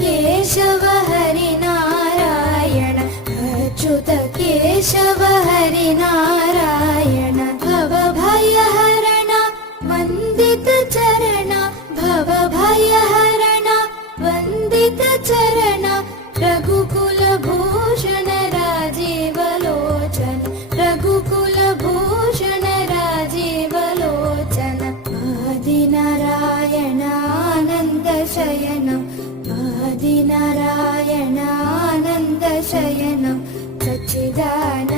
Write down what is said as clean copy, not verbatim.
केशव हरिनारायण अच्युत केशव हरिनारायण भवभयहरण वन्दित चरण भवभयहरण वन्दित चरण रघुकुलभूषण राजीवलोचन रघुकुलभूषण राजीवलोचन आदिनारायण आनन्दशयन आदिनारायण आनन्दशयन सच्चिदानन्द